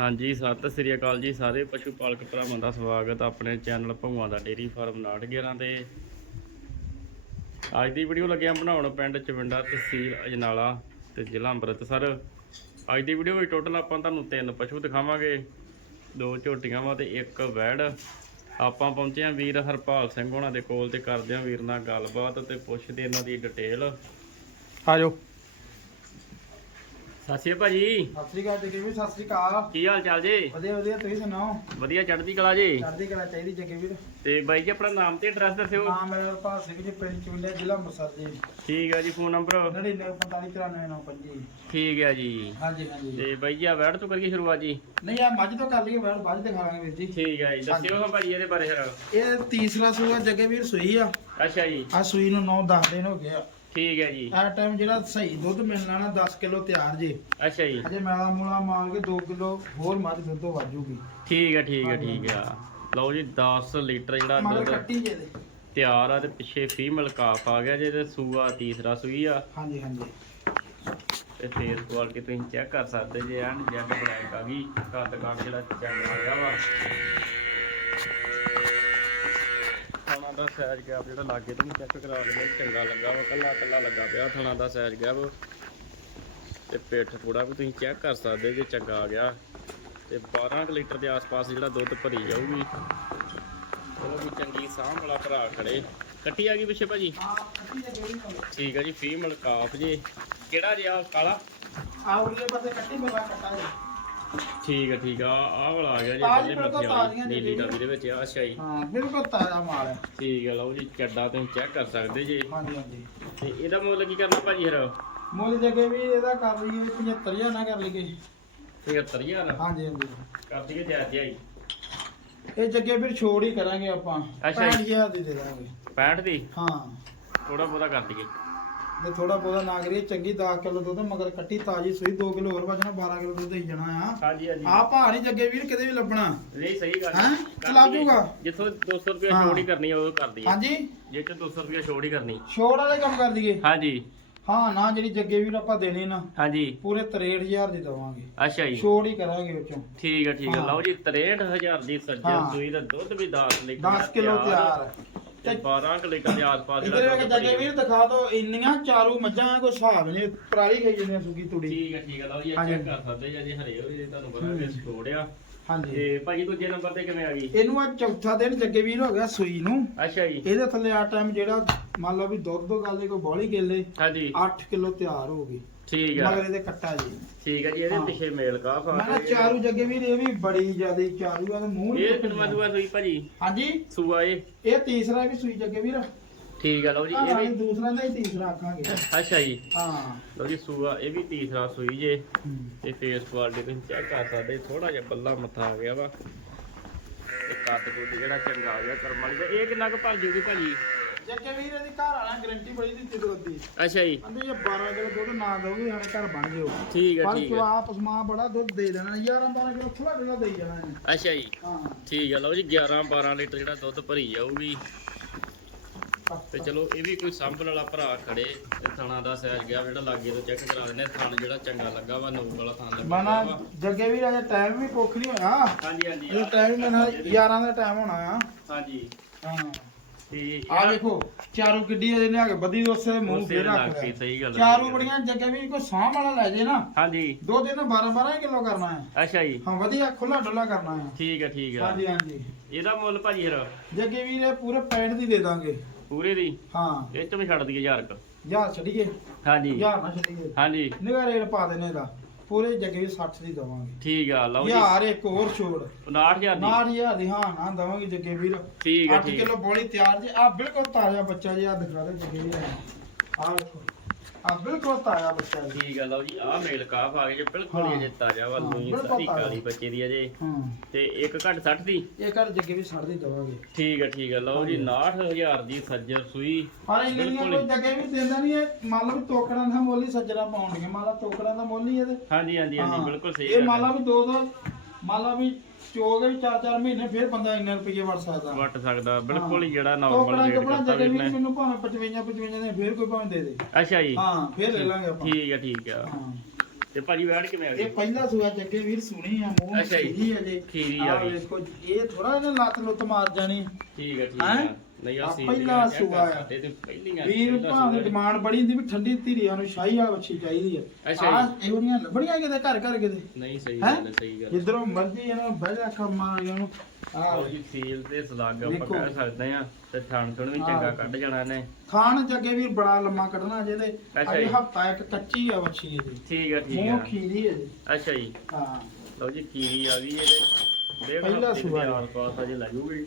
ਹਾਂਜੀ, ਸਤਿ ਸ੍ਰੀ ਅਕਾਲ ਜੀ ਸਾਰੇ ਪਸ਼ੂ ਪਾਲਕ ਭਰਾਵਾਂ ਦਾ ਸਵਾਗਤ ਆਪਣੇ ਚੈਨਲ ਭਗਵਾਨ ਦਾ ਡੇਰੀ ਫਾਰਮ 911 ਤੇ। ਅੱਜ ਦੀ ਵੀਡੀਓ ਲੱਗਿਆ ਬਣਾਉਣ ਪਿੰਡ ਚਵਿੰਡਾ ਤਹਿਸੀਲ ਅਜਨਾਲਾ ਤੇ ਜ਼ਿਲ੍ਹਾ ਅੰਮ੍ਰਿਤਸਰ। ਅੱਜ ਦੀ ਵੀਡੀਓ ਵਿੱਚ ਟੋਟਲ ਆਪਾਂ ਤੁਹਾਨੂੰ ਤਿੰਨ ਪਸ਼ੂ ਦਿਖਾਵਾਂਗੇ। ਦੋ ਝੋਟੀਆਂ ਵਾ ਤੇ ਇੱਕ ਵੈੜ। ਆਪਾਂ ਪਹੁੰਚੇ ਹਾਂ ਵੀਰ ਹਰਪਾਲ ਸਿੰਘ ਹੋਣਾ ਦੇ ਕੋਲ ਤੇ ਕਰਦੇ ਹਾਂ ਵੀਰ ਨਾਲ ਗੱਲਬਾਤ ਤੇ ਪੁੱਛਦੇ ਇਹਨਾਂ ਦੀ ਡਿਟੇਲ ਆਜੋ ਸਤਿ ਸ਼੍ਰੀ ਅਕਾਲ ਭਾਜੀ। ਸਤਿ ਸ੍ਰੀ ਅਕਾਲ ਜੱਗੇ ਵੀਰ ਸਤਿ ਸ੍ਰੀ ਅਕਾਲ। ਕੀ ਹਾਲ ਚਾਲ ਜੀ? ਵਧੀਆ ਵਧੀਆ ਤੁਸੀਂ ਸੁਣਾਓ? ਵਧੀਆ ਚੜ੍ਹਦੀ ਕਲਾ ਜੀ। ਚੜ੍ਹਦੀ ਕਲਾ ਚਾਹੀਦੀ ਜੱਗੇ ਵੀਰ ਤੇ ਬਾਈ ਜੀ ਆਪਣਾ ਨਾਮ ਤੇ ਐਡਰੈਸ ਦੱਸਿਓ। ਨਾਮ ਮੇਰਾ ਰਪਾਲ ਸਿੰਘ ਜੀ ਪਿੰਡ ਚੁੰਡਿਆ ਜ਼ਿਲ੍ਹਾ ਅੰਮ੍ਰਿਤਸਰ ਜੀ। ਠੀਕ ਹੈ ਜੀ ਫੋਨ ਨੰਬਰ 9945949925 ਠੀਕ ਹੈ ਜੀ। ਹਾਂਜੀ ਹਾਂਜੀ। ਤੇ ਬਾਈ ਜੀ ਆ ਵੈੜ ਤੋਂ ਕਰੀਏ ਸ਼ੁਰੂਆਤ ਜੀ। ਨਹੀਂ ਆ ਮੱਝ ਤੋਂ ਕਰ ਲਈਏ ਬਾਅਦ ਬਾਅਦ ਦਿਖਾਵਾਂਗੇ ਵੀਰ ਜੀ। ਠੀਕ ਹੈ ਜੀ ਦੱਸਿਓ ਹਾਂ ਭਾਈ ਇਹਦੇ ਬਾਰੇ ਫਿਰ। ਇਹ ਤੀਸਰਾ ਸੂਆ ਜੱਗੇ ਵੀਰ ਸੂਈ ਆ। ਅੱਛਾ ਜੀ। ਆ ਸੂਈ ਨੂੰ 9-10 ਦਿਨ ਹੋ ਗਏ ਆ। ਠੀਕ ਹੈ ਜੀ। ਆ ਟਾਈਮ ਜਿਹੜਾ ਸਹੀ ਦੁੱਧ ਮਿਲਣਾ ਨਾ 10 ਕਿਲੋ ਤਿਆਰ ਜੀ। ਅੱਛਾ ਜੀ। ਅਜੇ ਮੈਲਾ ਮੂਲਾ ਮਾਰ ਕੇ 2 ਕਿਲੋ ਹੋਰ ਮੱਝ ਦੁੱਧ ਵਾਜੂਗੀ। ਠੀਕ ਹੈ ਠੀਕ ਹੈ ਠੀਕ ਹੈ। ਲਓ ਜੀ 10 ਲੀਟਰ ਜਿਹੜਾ ਮਗਰ ਦੁੱਧ ਕੱਟੀ ਜੇ ਦੇ। ਤਿਆਰ ਆ ਤੇ ਪਿੱਛੇ ਫੀਮੇਲ ਕਾਫ ਆ ਗਿਆ ਜੇ ਤੇ ਸੂਆ ਤੀਸਰਾ ਸੂਈ ਆ। ਹਾਂਜੀ ਹਾਂਜੀ। ਤੇ ਫੇਸ ਕੁਆਲਿਟੀ ਤੁਸੀਂ ਚੈੱਕ ਕਰ ਸਕਦੇ ਜੇ ਐਨ ਜੱਗ ਬਲੈਕ ਆ ਗਈ ਕੱਦ ਕੱਦ ਜਿਹੜਾ ਚੰਗਾ ਆ ਗਿਆ ਵਾ। ਦਾ ਸਾਈਜ਼ ਗੈਪ ਜਿਹੜਾ ਲਾਗੇ ਤੋਂ ਚੈੱਕ ਕਰਾ ਲਿਆ ਚੰਗਾ ਲੱਗਾ ਵਾ ਕੱਲਾ ਕੱਲਾ ਲੱਗਾ ਪਿਆ ਥਣਾ ਦਾ ਸਾਈਜ਼ ਗੈਪ। ਤੇ ਪਿੱਠ ਥੋੜਾ ਵੀ ਤੁਸੀਂ ਚੈੱਕ ਕਰ ਸਕਦੇ ਜੇ ਚੰਗਾ ਆ ਗਿਆ। ਤੇ 12 ਕੁ ਲੀਟਰ ਦੇ ਆਸ-ਪਾਸ ਜਿਹੜਾ ਦੁੱਧ ਭਰੀ ਜਾਊਗੀ। ਉਹ ਵੀ ਚੰਗੀ ਸਾਂਭ ਵਾਲਾ ਭਰਾ ਖੜੇ। ਕੱਟੀ ਆ ਗਈ ਪਿੱਛੇ ਭਾਜੀ? ਜੇ ਠੀਕ ਆ ਜੀ ਫੀਮੇਲ ਕਾਫ ਜੀ। ਕਿਹੜਾ ਕਾਲਾ? ਆ ਉਰਲੇ ਪਾਸੇ ਕੱਟੀ ਮੇਰਾ ਕੱਟਾ ਜੀ ਠੀਕ ਆ ਠੀਕ ਆ। ਆਹ ਵਾਲਾ ਆ ਗਿਆ ਜੀ ਤਾਜ਼ੀ ਬੱਲੇ ਬਿਲਕੁਲ ਮੱਥੇ ਵਾਲੀ ਤਾਜ਼ੀਆਂ ਨੀਲੀ। ਡੱਬੀ ਦੇ ਵਿੱਚ ਆ ਅੱਛਾ ਜੀ। ਹਾਂ ਬਿਲਕੁਲ ਤਾਜ਼ਾ ਮਾਲ ਹੈ। ਠੀਕ ਆ ਲਓ ਜੀ ਚੱਡਾ ਤੁਸੀਂ ਚੈੱਕ ਕਰ ਸਕਦੇ ਜੀ। ਹਾਂਜੀ ਹਾਂਜੀ। ਤੇ ਇਹਦਾ ਮੁੱਲ ਕੀ ਕਰਨਾ ਭਾਜੀ ਫਿਰ? ਮੁੱਲ ਜਗੇ ਵੀ ਇਹਦਾ ਕਰ ਲਈਏ 75000 ਨਾ ਕਰ ਲਈਏ। 75000 ਹਾਂਜੀ ਹਾਂਜੀ। ਕਰ ਦਈਏ ਜਾਇਜ਼ ਜਾਈ ਇਹ ਜੱਗੇ ਫਿਰ ਛੋੜ ਹੀ ਕਰਾਂਗੇ ਆਪਾਂ। ਅੱਛਾ ਜੀ। 65000 ਦੀ ਦੇ ਦਾਂਗੇ। 65 ਦੀ? ਹਾਂ। ਥੋੜਾ ਬਹੁਤਾ ਕਰ ਦਈਏ। ਤੇ ਥੋੜਾ ਬਹੁਤਾ ਨਾ ਕਰੀਏ ਚੰਗੀ 10 ਕਿਲੋ ਦੁੱਧ ਮਗਰ ਕੱਟੀ ਤਾਜੀ ਸੂਈ 2 ਕਿਲੋ ਹੋਰ ਵਜਣਾ 12 ਕਿਲੋ ਦੁੱਧ ਹੀ ਜਾਣਾ ਆ। ਹਾਂਜੀ ਹਾਂਜੀ। ਆ ਭਾਅ ਨਹੀਂ ਜੱਗੇ ਵੀਰ ਕਿਤੇ ਵੀ ਲੱਭਣਾ। ਨਹੀਂ ਸਹੀ ਗੱਲ ਹੈਂ? ਚਲਾ। ਜੂਗਾ? ਜਿੱਥੋਂ 200 ਰੁਪਏ ਹਾਂ। ਛੋੜ ਹੀ ਕਰਨੀ ਆ ਉਹ ਕਰ ਦਈਏ। ਹਾਂਜੀ। ਜੇ ਚ 200 ਰੁਪਏ ਛੋੜ ਹੀ ਕਰਨੀ। ਛੋੜ ਵਾਲੇ ਕੰਮ ਕਰ ਦਈਏ? ਹਾਂਜੀ। ਹਾਂ ਨਾ ਜਿਹੜੀ ਜੱਗੇ ਵੀਰ ਆਪਾਂ ਦੇਣੇ ਨਾ ਹਾਂਜੀ। ਪੂਰੇ 63000 ਦੀ ਦਵਾਂਗੇ। ਅੱਛਾ ਜੀ। ਛੋੜ ਹੀ ਕਰਾਂਗੇ ਉਹ ਚੋਂ ਠੀਕ ਆ ਠੀਕ ਹਾਂ। ਲਓ ਜੀ 63000 ਦੀ ਸੱਜਣ ਹਾਂ। ਸੂਈ ਦਾ ਦੁੱਧ ਵੀ 10 ਲੀਟਰ 10 ਕਿਲੋ ਤਿਆਰ ਤੇ 12 ਕੁ ਲੀਟਰ ਦੇ ਆਸ-ਪਾਸ ਇਧਰ ਜਿਹੜਾ ਵੇਖ ਦੁੱਧ ਜੱਗੇ ਭਰੀ ਵੀਰ ਦਿਖਾ ਦੋ ਇੰਨੀਆਂ ਚਾਰੂ ਮੱਝਾਂ ਕੋਈ ਹਿਸਾਬ ਨਹੀਂ ਪਰਾਲੀ ਖਾਈ ਜਾਂਦੀਆਂ ਸੁੱਕੀ ਤੁੜੀ। ਠੀਕ ਹੈ ਠੀਕ ਹੈ ਲਓ ਜੀ ਇਹ ਹਾਂਜੀ। ਚੈੱਕ ਕਰ ਸਕਦੇ ਜੀ ਅਜੇ ਹਰੇ ਹੋਏ ਤੁਹਾਨੂੰ ਪਤਾ ਕਿ ਸਟੋੜ ਆ। ਹਾਂਜੀ। ਤੇ ਭਾਜੀ ਦੂਜੇ ਨੰਬਰ ਤੇ ਕਿਵੇਂ ਆ ਗਈ? ਇਹਨੂੰ ਆ ਚੌਥਾ ਦਿਨ ਜੱਗੇ ਵੀਰ ਹੋ ਗਿਆ ਸੂਈ ਨੂੰ। ਅੱਛਾ ਜੀ। ਇਹਦੇ ਥੱਲੇ ਆ ਟਾਈਮ ਜਿਹੜਾ ਮੰਨ ਲਓ ਵੀ ਦੁੱਧ ਤੋਂ ਗੱਲ ਕੋਈ ਬੋਲੀ ਗੇਲੇ ਹਾਂਜੀ। 8 ਕਿਲੋ ਤਿਆਰ ਹੋ ਗਈ ਠੀਕ ਆ। ਮਗਰ ਇਹਦੇ ਕੱਟਾ ਜੀ। ਠੀਕ ਹੈ ਜੀ ਇਹਦੇ ਹਾਂ। ਪਿੱਛੇ ਮੇਲ ਕਾਫ ਆ ਮੈਂ ਨਾ ਚਾਰੂ ਜੱਗੇ ਵੀਰ ਇਹ ਵੀ ਬੜੀ ਜ਼ਿਆਦੀ ਚਾਰੂ ਆ ਤੇ ਮੂੰਹ ਇਹ। ਕਿੰਨਵਾ ਦੂਆ ਸੂਈ ਭਾਜੀ। ਹਾਂਜੀ। ਸੂਆ ਇਹ। ਇਹ ਤੀਸਰਾ ਵੀ ਸੂਈ ਜੱਗੇ ਵੀਰ। ਠੀਕ ਆ ਲਓ ਜੀ ਹਾਂ ਇਹ ਇਹ ਵੀ। ਦੂਸਰਾ ਨਹੀਂ ਤੀਸਰਾ ਆਖਾਂਗੇ। ਅੱਛਾ ਜੀ। ਹਾਂ। ਲਓ ਜੀ ਸੂਆ ਇਹ ਵੀ ਤੀਸਰਾ ਸੂਈ ਜੇ। ਹੂੰ। ਤੇ ਫੇਸ ਕੁਆਲਿਟੀ ਤੁਸੀਂ ਚੈੱਕ ਕਰ ਸਕਦੇ ਥੋੜਾ ਜਿਹਾ ਬੱਲਾ ਮੱਥਾ ਆ ਗਿਆ ਵਾ। ਤੇ ਕੱਦ ਕੁੱਦ ਜਿਹੜਾ ਚੰਗਾ ਆ ਗਿਆ ਕਰਮ ਵਾਲੀ ਦਾ। ਇਹ ਕਿੰਨਾ ਕੁ ਭਰ ਜੂਗੀ ਭਾਜੀ? ਜੱਗੇ ਵੀਰ ਇਹਦੀ ਘਰ ਵਾਲਾ ਗਰੰਟੀ ਬੜੀ ਦਿੱਤੀ ਦੁੱਧ ਦੀ। ਅੱਛਾ ਜੀ। ਕਹਿੰਦੇ ਜੇ 12 ਕਿਲੋ ਦੁੱਧ ਨਾ ਦੋਗੇ ਸਾਡੇ ਘਰ ਬਣ ਜਿਓ। ਠੀਕ ਹੈ ਪਰ ਠੀਕ ਤੂੰ ਹੈ ਆਪ ਸਮਾ ਬੜਾ ਦੁੱਧ ਦੇ ਦੇਣਾ 11 12 ਕਿਲੋ ਥੋੜਾ ਜਿਹਾ ਦੇਈ ਜਾਣਾ ਇਹਨੇ। ਅੱਛਾ ਜੀ। ਹਾਂ। ਠੀਕ ਹੈ ਲਓ ਜੀ 11 12 ਲੀਟਰ ਜਿਹੜਾ ਦੁੱਧ ਭਰੀ ਜਾਊਗੀ। ਤੇ ਚਲੋ ਇਹ ਵੀ ਕੋਈ ਸੰਭਲ ਵਾਲਾ ਭਰਾ ਖੜੇ ਥਣਾ ਦਾ ਸਾਈਜ਼ ਗਿਆ ਜਿਹੜਾ ਲਾਗੇ ਤੋਂ ਚੈੱਕ ਕਰਾ ਦਿੰਦੇ ਥਣ ਜਿਹੜਾ ਚੰਗਾ ਲੱਗਾ ਵਾ ਨੂਗ ਵਾਲਾ ਥਣ ਲੱਗਾ ਵਾ। ਜੱਗੇ ਵੀਰ ਅਜੇ ਟਾਈਮ ਵੀ ਕੁੱਖ ਨਹੀਂ ਹੋਇਆ। ਹਾਂਜੀ ਹਾਂਜੀ। ਇਹ ਟਾਈਮ ਮੈਨਾਂ 11 ਦਾ ਟਾਈਮ ਹੋਣਾ ਆ। ਹਾਂਜੀ। ਹਾਂ। ਤੇ ਆ ਦੇਖੋ ਚਾਰੂ ਕਿੱਡੀ ਇਹਨੇ ਲਿਆ ਕੇ ਬੱਦੀ ਮੂੰਹ ਉਸੇ ਫੇਰ ਲੱਗ ਰੱਖ ਪਈ। ਸਹੀ ਗੱਲ ਹੈ, ਚਾਰੂ ਸਹੀ ਬੜੀਆਂ ਜੱਗੇ ਵੀਰ ਕੋਈ ਸਾਂਭ ਵਾਲਾ ਲੈ ਜੇ ਨਾ। ਹਾਂਜੀ। ਦੋ ਦਿਨ 12 12 ਕਿਲੋ ਕਰਨਾ ਹੈ। ਅੱਛਾ ਜੀ। ਹਾਂ ਵਧੀਆ ਖੁੱਲਾ ਡੁੱਲਾ ਕਰਨਾ ਹੈ। ਠੀਕ ਹੈ ਠੀਕ ਹੈ ਹਾਂਜੀ ਹਾਂਜੀ। ਇਹਦਾ ਮੁੱਲ ਭਾਜੀ ਫਿਰ? ਜੱਗੇ ਵੀਰ ਇਹ ਪੂਰੇ 65 ਦੀ ਦੇ ਦਾਂਗੇ। ਪੂਰੇ ਦੀ? ਹਾਂ। ਇਹ ਚ ਵੀ ਛੱਡ ਦਈਏ ਹਜ਼ਾਰ ਕ। ਯਾਰ ਛੱਡੀਏ। ਹਾਂਜੀ। ਯਾਰ ਨਾ ਛੱਡੀਏ। ਹਾਂਜੀ। ਨਿਗਾ ਪਾ ਦੇਣੇ ਦਾ ਪੂਰੇ ਜੱਗੇ ਵੀਰ 60 ਦੀ ਦਵਾਂਗੇ। ਠੀਕ ਆ ਲਓ ਜੀ ਯਾਰ ਇੱਕ ਹੋਰ ਛੋੜ। 59000 ਦੀ? 9000 ਦੀ ਹਾਂ ਨਾ ਦਵਾਂਗੇ ਜੱਗੇ ਵੀਰ ਠੀਕ ਹੈ 8 ਠੀਕ ਕਿਲੋ ਬੋਲੀ ਤਿਆਰ ਜੀ। ਆ ਬਿਲਕੁਲ ਤਾਜ਼ਾ ਬੱਚਾ ਜੀ ਆ ਦਿਖਾ ਦੇ ਜੱਗੇ ਵੀਰ ਆ ਦੇਖੋ। ਆ ਬਿਲਕੁਲ ਤਾਜ਼ਾ ਬੱਚਾ ਜੀ। ਠੀਕ ਆ ਲਓ ਜੀ ਆਹ ਮੇਲ ਕਾਫ ਆ ਗਏ ਜੇ ਬਿਲਕੁਲ ਹੀ ਹਾਂ। ਅਜੇ ਤਾਜ਼ਾ ਵਾ ਹਾਂ, ਲੂਈ ਬਿਲਕੁਲ ਸਾਰੀ ਤਾਜ਼ਾ। ਕਾਲੀ ਬੱਚੇ ਦੀ ਅਜੇ ਹਾਂ। ਤੇ ਇੱਕ ਘੱਟ 60 ਦੀ? ਇਹ ਕਰ ਜੱਗੇ ਵੀ ਛੱਡ ਦੇ ਦਵਾਂਗੇ। ਠੀਕ ਆ ਠੀਕ ਆ ਲਓ ਜੀ 69000 ਦੀ ਸੱਜਰ ਸੂਈ। ਪਰ ਇਹਨਾਂ ਦੀਆਂ ਬਿਲਕੁਲ ਕੋਈ ਜੱਗੇ ਵੀ ਦਿੰਦਾ ਨਹੀਂ ਇਹ। ਮੰਨ ਲਓ ਵੀ ਟੋਕਰਾਂ ਦਾ ਮੁੱਲ ਹੀ ਸੱਜਣਾ ਪਾਉਣਗੇ। ਮੰਨ ਲਓ ਟੋਕਰਾਂ ਦਾ ਮੁੱਲ ਹੀ ਇਹਦੇ। ਹਾਂਜੀ ਹਾਂਜੀ ਹਾਂਜੀ ਹਾਂ। ਬਿਲਕੁਲ ਸਹੀ ਇਹ ਗੱਲ ਮੰਨ ਹੈ। ਲਓ ਵੀ ਦੋ ਦੋ ਮੰਨ ਲਓ ਵੀ ਚੋਗੇ ਵੀ 4-4 ਮਹੀਨੇ ਫਿਰ ਬੰਦਾ ਇੰਨੇ ਰੁਪਏ ਵੜ ਸਕਦਾ। ਵੱਟ ਸਕਦਾ ਬਿਲਕੁਲ ਹੀ ਜਿਹੜਾ ਨਾਰਮਲ ਰੇਟ ਕਪੜਾ ਦਿੱਤਾ ਵੀਰ ਨੇ। ਮੈਨੂੰ ਭਾਵੇਂ 55 55 ਦੇ ਫਿਰ ਕੋਈ ਭਾਵੇਂ ਦੇ ਦੇ। ਅੱਛਾ ਜੀ। ਹਾਂ ਫਿਰ ਲੈ ਲਾਂਗੇ ਆਪਾਂ। ਠੀਕ ਆ ਠੀਕ ਆ। ਹਾਂ। ਤੇ ਭਾਜੀ ਵੈੜ ਕਿਵੇਂ ਆ ਇਹ ਗਈ ਪਹਿਲਾ ਸੂਆ ਜੱਗੇ ਵੀਰ ਸੁਣੀ ਆ ਮੂੰਹ ਅੱਛਾ ਜੀ। ਖੀਰੀ ਆ ਗਈ। ਵੇਖੋ ਇਹ ਥੋੜਾ ਇਹਨੇ ਲੱਤ ਲੁੱਤ ਮਾਰ ਜਾਣੀ। ਠੀਕ ਹੈ ਠੀਕ ਹੈਂ? ਹੈ ਨਹੀਂ ਆ ਆਹ ਸੀ ਪਹਿਲਾ ਸੂਆ ਆ। ਤੇ ਪਹਿਲੀਆਂ ਵੀਰ ਪਹਿਲਾ ਭਾਵੇਂ ਸੂਆ। ਡਿਮਾਂਡ ਬੜੀ ਹੁੰਦੀ ਵੀ ਠੰਡੀ ਧੀਰੀਆਂ ਨੂੰ ਸ਼ਾਹੀ ਵਾਲ ਵੱਛੀ ਚਾਹੀਦੀ ਆ ਅੱਛਾ ਆ ਇਹੋ ਜਿਹੀਆਂ ਲੱਭਣੀਆਂ ਕਿਤੇ ਘਰ ਘਰ ਕਿਤੇ ਨਹੀਂ ਸਹੀ ਹੈਂ? ਗੱਲ ਹੈ ਸਹੀ ਗੱਲ ਹੈ। ਜਿੱਧਰੋਂ ਮਰਜ਼ੀ ਇਹਨਾਂ ਨੂੰ ਬਹਿ ਜਾ ਕੰਮ ਇਹਨੂੰ ਆ ਜੀ ਸੀਲ ਤੇ ਸਲਾਗ ਆਪਾਂ ਵੇਖੋ। ਕਹਿ ਸਕਦੇ ਆ ਤੇ ਥਣ ਥਣ ਵੀ ਹਾਂ। ਚੰਗਾ ਕੱਢ ਜਾਣਾ ਨੇ ਥਾਣ ਜੱਗੇ ਵੀਰ ਬੜਾ ਲੰਮਾ ਕੱਢਣਾ ਜਿਹਦੇ ਅੱਛਾ ਅਜੇ ਜੀ। ਹਫਤਾ ਇੱਕ ਕੱਚੀ ਆ ਵੱਛੀ ਇਹਦੀ ਠੀਕ ਹੈ ਠੀਕ ਮੂੰਹ ਹੈ ਖੀਰੀ ਹੈ ਜੀ ਅੱਛਾ ਜੀ ਹਾਂ ਲਓ ਜੀ ਕੀਰੀ ਆ ਗਈ ਇਹਦੇ ਦੇਖ ਪਹਿਲਾ ਹਫ਼ਤੇ ਸੂਆ ਦੇ ਹੈ। ਆਸ-ਪਾਸ ਅਜੇ ਲੱਗੂਗੀ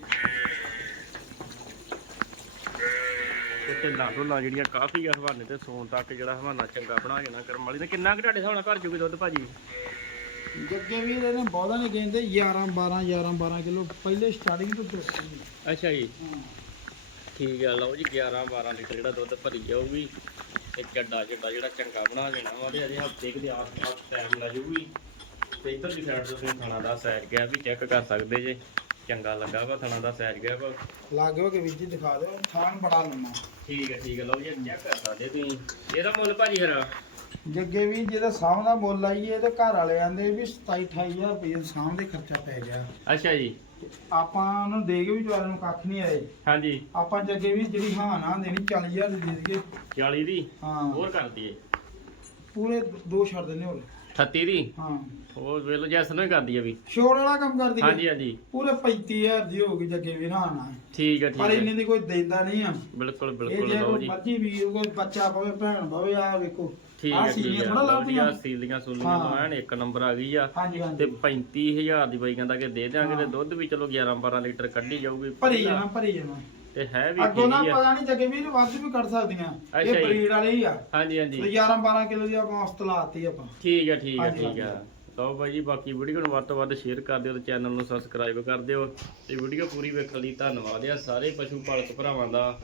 ਤੇ ਢਿੱਲਾਂ ਜਿਹੜੀਆਂ ਕਾਫੀ ਆ ਹਵਾਨੇ ਤੇ ਸੌਣ ਤੱਕ ਜਿਹੜਾ ਹਵਾਨਾ ਚੰਗਾ ਬਣਾ ਨਾ ਕਰਮ ਵਾਲੀ। ਨੇ ਕਿੰਨਾ ਕੁ ਤੁਹਾਡੇ ਹਿਸਾਬ ਨਾਲ ਘਰ ਜੂਗੀ ਦੁੱਧ ਭਾਜੀ? ਜੱਗੇ ਵੀਰ ਇਹਨੇ ਬਹੁਤਾ ਨਹੀਂ ਕਹਿੰਦੇ 11 12 11 12 ਕਿਲੋ ਪਹਿਲੇ ਸਟਾਰਟਿੰਗ ਤੋਂ ਦੋ- ਅੱਛਾ ਜੀ। ਠੀਕ ਆ ਲਓ ਜੀ 11 12 ਲੀਟਰ ਜਿਹੜਾ ਦੁੱਧ ਭਰੀ ਜਾਊਗੀ। ਤੇ ਚੱਡਾ ਚੱਡਾ ਜਿਹੜਾ ਚੰਗਾ ਬਣਾ ਲੈਣਾ ਉਹਦੇ ਅਜੇ ਹਫ਼ਤੇ ਦੇ ਆਸ-ਪਾਸ ਟਾਈਮ ਲੱਗੂਗੀ ਤੇ ਇੱਧਰ ਦੀ ਸਾਈਡ ਤੋਂ ਤੁਸੀਂ ਦਾ ਸਾਈਜ਼ ਗਿਆ ਵੀ ਚੈੱਕ ਕਰ ਸਕਦੇ ਜੇ। ਚੰਗਾ ਲੱਗਾ ਵਾ ਥਣਾ ਦਾ ਸਾਈਜ਼ ਗਿਆ ਵਾ। ਲਾਗੇ ਹੋ ਕੇ ਜੀ ਦਿਖਾ ਦਿਓ ਥਾਣ ਬੜਾ ਲੰਮਾ। ਠੀਕ ਹੈ ਠੀਕ ਹੈ ਲਓ ਜੀ ਚੈੱਕ ਕਰ ਸਕਦੇ ਤੁਸੀਂ। ਇਹਦਾ ਮੁੱਲ ਭਾਜੀ ਹਰਾ ਜੱਗੇ ਵੀ ਜਿਹਦਾ ਸਾਂਭ ਦਾ ਮੁੱਲ ਆਈਏ ਤੇ ਘਰ ਵਾਲੇ ਆਂਦੇ ਵੀ 27 28000 ਰੁਪਏ ਸਾਂਭ ਦੇ ਖਰਚਾ ਪੈ ਗਿਆ। ਅੱਛਾ ਜੀ। ਆਪਾਂ ਉਹਨੂੰ ਦੇ ਕੇ ਵੀ ਜਵਾਰ ਨੂੰ ਕੱਖ ਨਹੀਂ ਆਏ। ਹਾਂਜੀ। ਆਪਾਂ ਜੱਗੇ ਵੀ ਜਿਹੜੀ ਹਾਂ ਨਾ ਦੇਣੀ 40000 ਦੀ ਦੇ ਦਈਏ। 40 ਦੀ? ਹਾਂ। ਹੋਰ ਕਰ ਦਈਏ। ਪੂਰੇ ਦੋ ਛੱਡ ਦਿੰਦੇ ਹੋਰ। 38 ਦੀ? ਹਾਂ। ਵੇਖ ਲਓ ਜੈਸ ਨੂੰ ਹੀ ਕਰ ਦਈਏ ਵੀ। ਛੋੜ ਵਾਲਾ ਕੰਮ ਕਰ ਦਈਏ ਹਾਂਜੀ ਹਾਂਜੀ। ਪੂਰੇ 35000 ਦੀ ਹੋਊਗੀ ਜੱਗੇ ਵੀ ਹਾਂ ਨਾ ਠੀਕ ਹੈ ਪਰ ਠੀਕ ਇੰਨੇ ਹੈ ਦੀ ਕੋਈ ਦਿੰਦਾ ਨਹੀਂ ਆ। ਬਿਲਕੁਲ ਇਹ ਬਿਲਕੁਲ ਜੇ ਲਓ ਕੋਈ ਜੀ। ਮਰਜ਼ੀ ਵੀਰ ਕੋਈ ਬੱਚਾ ਪਵੇ ਭੈਣ ਪਵੇ ਆ ਵੇਖੋ। ਠੀਕ ਆਹ ਹੈ ਠੀਕ ਸੀਲੀਆਂ ਹੈ ਥੋੜ੍ਹਾ ਲਓ ਜੀ ਆਹ ਲੱਭਦੀਆਂ। ਸੀਲੀਆਂ ਸੂਲੀਆਂ ਹਾਂ। ਤੋਂ ਐਨ ਇੱਕ ਨੰਬਰ ਆ ਗਈ ਆ। ਹਾਂਜੀ ਤੇ ਹਾਂਜੀ 35000 ਦੀ ਬਾਈ ਕਹਿੰਦਾ ਕਿ ਦੇ ਦਿਆਂਗੇ ਤੇ ਹਾਂ। ਦੁੱਧ ਵੀ ਚਲੋ 11 12 ਲੀਟਰ ਕੱਢੀ ਜਾਊਗੀ। ਭਰੀ ਜਾਣਾ ਭਰੀ ਜਾਣਾ। ਤੇ ਹੈ ਵੀ ਅੱਗੋਂ ਨਾ ਠੀਕ ਆ। ਪਤਾ ਨਹੀਂ ਜੱਗੇ ਵੀਰ ਵੱਧ ਵੀ ਕੱਢ ਸਕਦੀਆਂ। ਅੱਛਾ ਇਹ। ਬਰੀਡ ਵਾਲੇ ਹੀ ਆ। ਹਾਂਜੀ ਹਾਂਜੀ। ਤੇ 11 12 ਕਿਲੋ ਦੀ ਆਪਾਂ ਔਸਤ ਲਾਤੀ ਆਪਾਂ। ਠੀਕ ਹੈ ਠੀਕ ਹੈ ਹਾਂਜੀ, ਠੀਕ ਹੈ ਲਓ ਬਾਈ ਜੀ ਬਾਕੀ ਵੀਡੀਓ ਨੂੰ ਵੱਧ ਤੋਂ ਵੱਧ ਸ਼ੇਅਰ ਕਰ ਦਿਓ ਤੇ ਚੈਨਲ ਨੂੰ ਸਬਸਕ੍ਰਾਈਬ ਕਰ ਦਿਓ। ਤੇ ਵੀਡੀਓ ਪੂਰੀ ਵੇਖਣ ਲਈ ਧੰਨਵਾਦ ਆ ਸਾਰੇ ਪਸ਼ੂ ਪਾਲਕ ਭਰਾਵਾਂ ਦਾ।